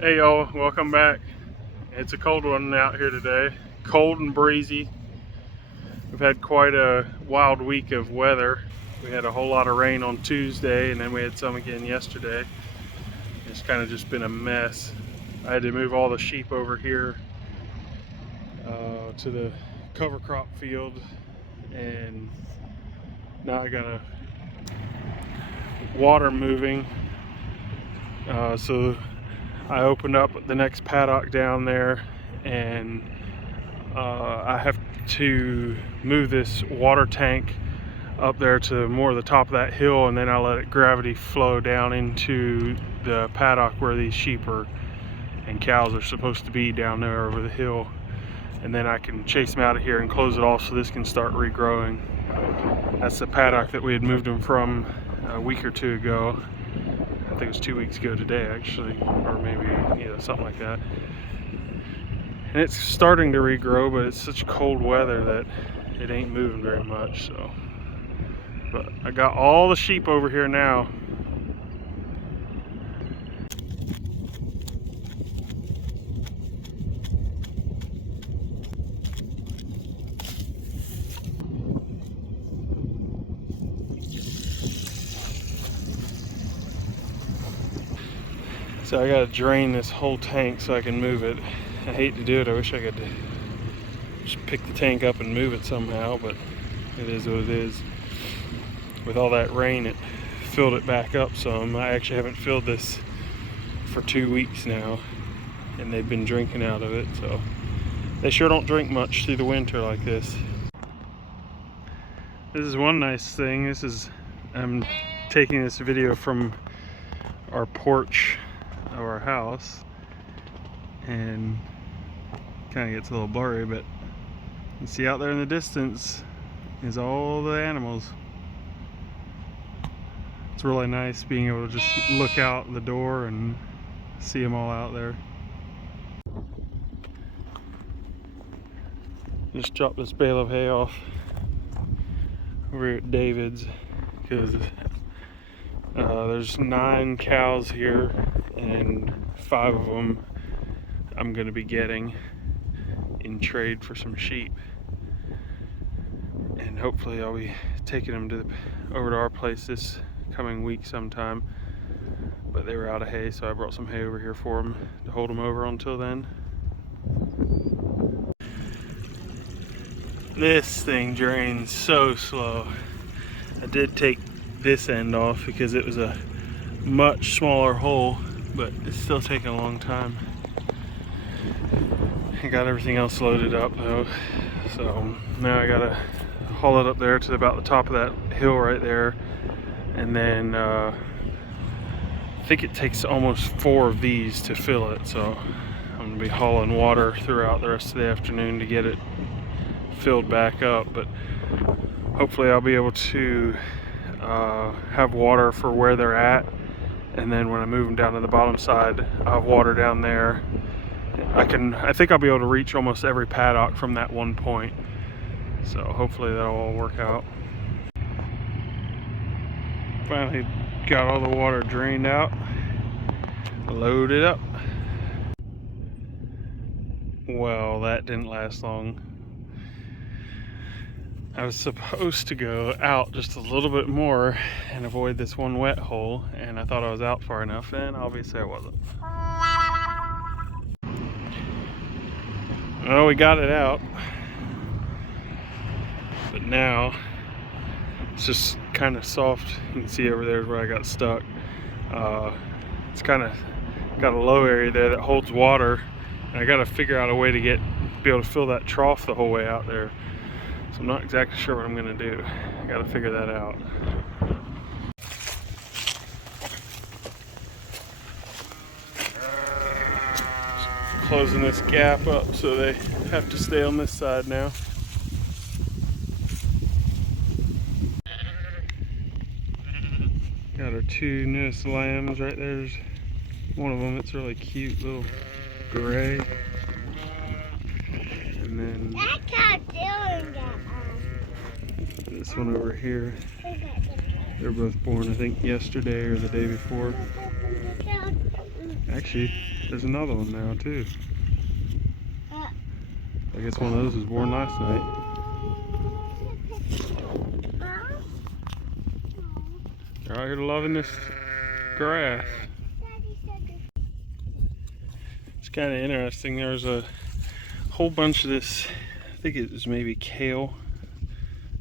Hey y'all, welcome back. It's a cold one out here today. Cold and breezy. We've had quite a wild week of weather. We had a whole lot of rain on Tuesday and then we had some again yesterday. It's kind of just been a mess. I had to move all the sheep over here to the cover crop field, and now I got a water moving. So I opened up the next paddock down there, and I have to move this water tank up there to more of the top of that hill, and then I let it gravity flow down into the paddock where these sheep and cows are supposed to be down there over the hill, and then I can chase them out of here and close it off so this can start regrowing. That's the paddock that we had moved them from a week or two ago. I think it was 2 weeks ago today actually, or maybe something like that. And it's starting to regrow, but it's such cold weather that it ain't moving very much. So, but I got all the sheep over here now. So I gotta drain this whole tank so I can move it. I hate to do it. I wish I could just pick the tank up and move it somehow, but it is what it is. With all that rain, it filled it back up some. I actually haven't filled this for 2 weeks now, and they've been drinking out of it, so they sure don't drink much through the winter like this. This is one nice thing. I'm taking this video from our porch of our house, and kind of gets a little blurry, but you see out there in the distance is all the animals. It's really nice being able to just look out the door and see them all out there. Just dropped this bale of hay off over here at David's because there's 9 cows here, and 5 of them I'm going to be getting in trade for some sheep, and hopefully I'll be taking them over to our place this coming week sometime. But they were out of hay, so I brought some hay over here for them to hold them over until then. This thing drains so slow. I did take this end off because it was a much smaller hole, but it's still taking a long time. I got everything else loaded up though, so now I gotta haul it up there to about the top of that hill right there, and then I think it takes almost 4 of these to fill it, so I'm gonna be hauling water throughout the rest of the afternoon to get it filled back up. But hopefully I'll be able to have water for where they're at, and then when I move them down to the bottom side, I'll have water down there. I think I'll be able to reach almost every paddock from that one point, so hopefully that'll all work out. Finally got all the water drained out, loaded up. Well, that didn't last long. I was supposed to go out just a little bit more and avoid this one wet hole, and I thought I was out far enough, and obviously I wasn't. Well, we got it out, but now it's just kind of soft. You can see over there where I got stuck. It's kind of got a low area there that holds water, and I got to figure out a way to be able to fill that trough the whole way out there. So I'm not exactly sure what I'm going to do. I got to figure that out. Closing this gap up so they have to stay on this side now. Got our 2 newest lambs right there. There's one of them. It's really cute, little gray. And then this one over here. They're both born, I think, yesterday or the day before. Actually, there's another one now too. I guess one of those was born last night. They're out here loving this grass. It's kind of interesting. There's a whole bunch of this, I think it was maybe kale.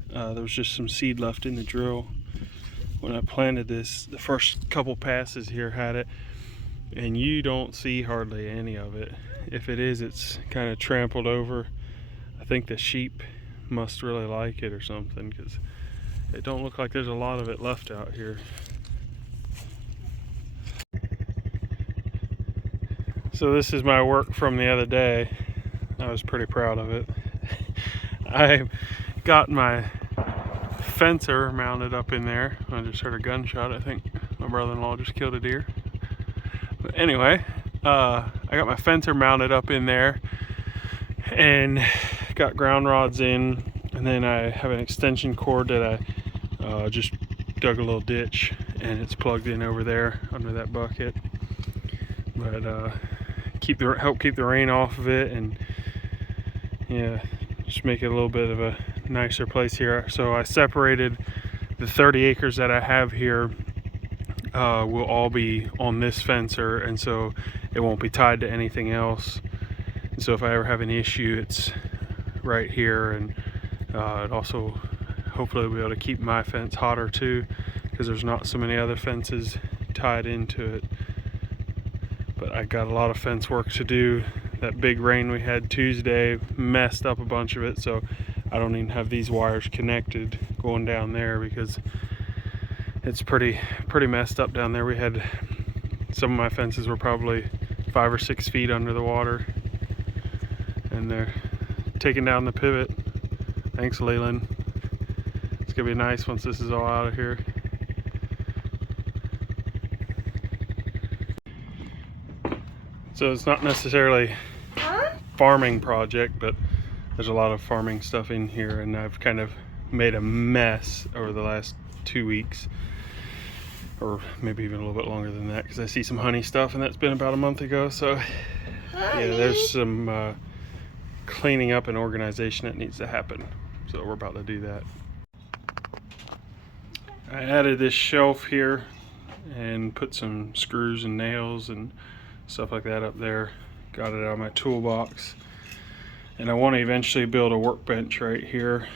There was just some seed left in the drill. When I planted this, the first couple passes here had it, and you don't see hardly any of it. If it is, it's kind of trampled over. I think the sheep must really like it or something, because it don't look like there's a lot of it left out here. So this is my work from the other day. I was pretty proud of it. I got my fencer mounted up in there. I just heard a gunshot. I think my brother-in-law just killed a deer. But anyway, I got my fencer mounted up in there and got ground rods in, and then I have an extension cord that I just dug a little ditch, and it's plugged in over there under that bucket. But help keep the rain off of it, and yeah, just make it a little bit of a nicer place here. So I separated the 30 acres that I have here will all be on this fencer, and so it won't be tied to anything else. And so if I ever have an issue, it's right here, and it also hopefully will be able to keep my fence hotter too, because there's not so many other fences tied into it. But I got a lot of fence work to do. That big rain we had Tuesday messed up a bunch of it, so I don't even have these wires connected going down there, because it's pretty messed up down there. We had some of my fences were probably 5 or 6 feet under the water, and they're taking down the pivot. Thanks, Leland. It's gonna be nice once this is all out of here. So it's not necessarily a farming project, but there's a lot of farming stuff in here, and I've kind of made a mess over the last 2 weeks, or maybe even a little bit longer than that, because I see some honey stuff, and that's been about a month ago. So yeah, there's some cleaning up and organization that needs to happen, so we're about to do that. I added this shelf here and put some screws and nails and stuff like that up there. Got it out of my toolbox, and I want to eventually build a workbench right here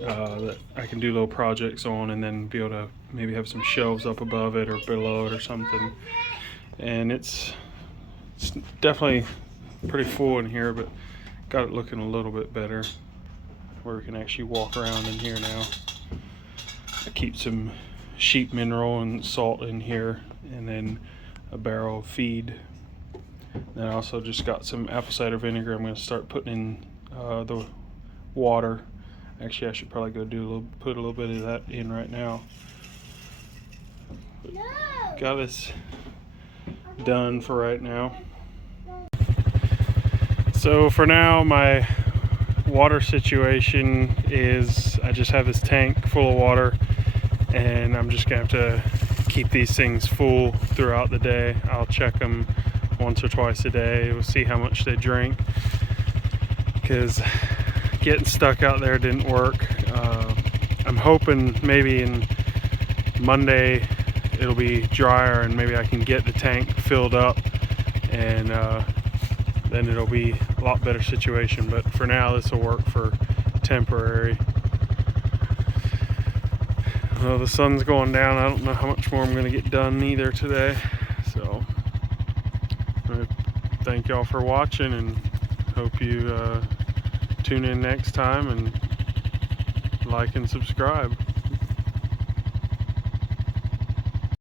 that I can do little projects on, and then be able to maybe have some shelves up above it or below it or something. And it's definitely pretty full in here, but got it looking a little bit better where we can actually walk around in here now. I keep some sheep mineral and salt in here, and then a barrel of feed. Then I also just got some apple cider vinegar. I'm going to start putting in the water. Actually, I should probably go put a little bit of that in right now. No. Got this done for right now. So for now, my water situation is I just have this tank full of water, and I'm just going to have to keep these things full throughout the day. I'll check them once or twice a day. We'll see how much they drink, because getting stuck out there didn't work. I'm hoping maybe in Monday it'll be drier, and maybe I can get the tank filled up, and then it'll be a lot better situation. But for now, this will work for temporary. Well, the sun's going down. I don't know how much more I'm going to get done either today. So thank y'all for watching, and hope you tune in next time and like and subscribe.